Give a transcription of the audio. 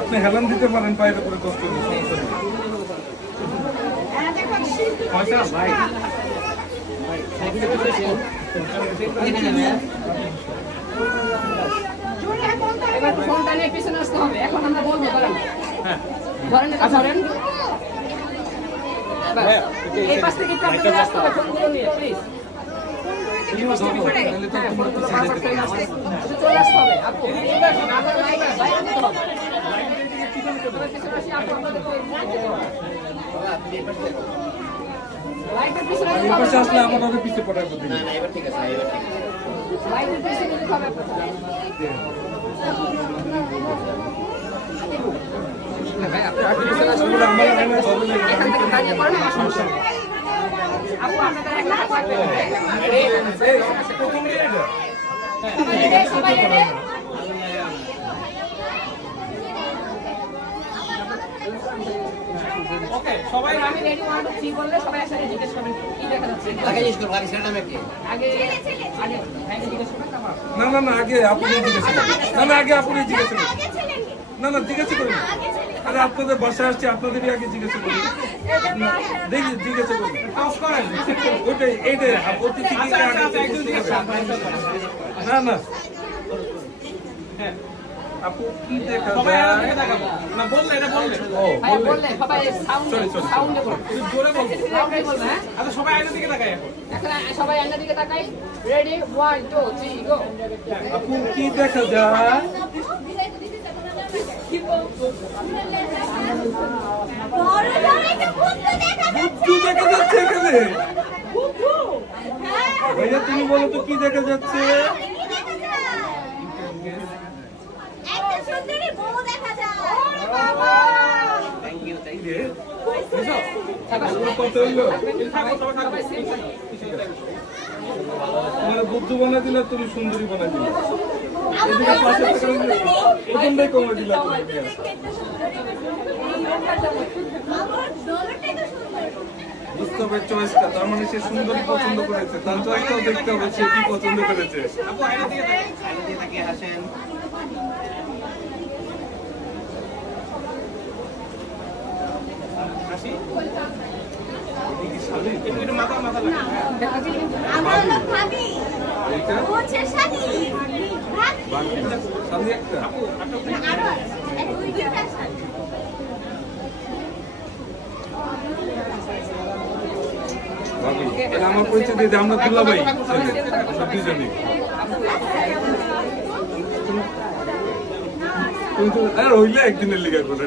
আপনি হেলান দিতে পারেন পায়ের উপরে কষ্ট নেই, সমস্যা নেই। এবার ফোনটা নিয়ে পিছনে আসতে হবে। এখন আমরা বলবো ধরেন ধরেন এই পাশ থেকে একটু আপনাদের আসতে হবে ফোনগুলো নিয়ে প্লিজ। চলে আসতে হবে আপু, লাইটের পিছনে আসলে আমার আগে পিছিয়ে পড়ার বুদ্ধি না না এবার ঠিক আছে এবার ঠিক আছে লাইটের পিছনে দিতে হবে। ভাই আপনি পিছনে আসুন, এখান থেকে দাঁড়িয়ে পড়েন, আমার সমস্যা নেই। আপু আপনাদের একটা থাকবে সবাই রেডি? ওকে সবাই আমি রেডি 1 2 3 বললে সবাই একসাথে জিজ্ঞেস করবেন কি দেখা যাচ্ছে। আগে জিজ্ঞেস করব আগে সেটা নামে কি আগে ভাইকে জিজ্ঞেস করবেন তারপর। না আগে আপনি জিজ্ঞেস করুন। না আগে আপনি জিজ্ঞেস করুন। না জিজ্ঞেস করুন। আরে আপনাদের বাসায় আসছে, আপনাদেরই আগে জিজ্ঞেস করুন। দেখি জিজ্ঞেস করুন। ওইটাই এইটাই অতিথি না হ্যাঁ আপু কি দেখা যায় না বললে এটা বললে ও বললে সবাই সাউন্ডে বলুন, জোরে বলুন। সাউন্ডে বলুন। হ্যাঁ আচ্ছা সবাই আয়নার দিকে তাকাই এখন সবাই আয়নার দিকে তাকাই। রেডি 1 2 3 গো। আপু কি দেখা যায়? বুদ্ধু দেখা যাচ্ছে এখানে। ভাইয়া তুমি বলো তো কি দেখা যাচ্ছে? বুদ্ধু বানা দিলা, তুমি সুন্দরী বানা দিলা, কমে দিলা। বুঝতে হবে চয়েসটা, তার মানে সে সুন্দরী পছন্দ করেছে, তার চয়েসটাও দেখতে হবে সে কি পছন্দ করেছে। আমার পরিচয় দিয়ে আমরা দুলা ভাই সব দুজনে। হইলে একদিনের লিগা করে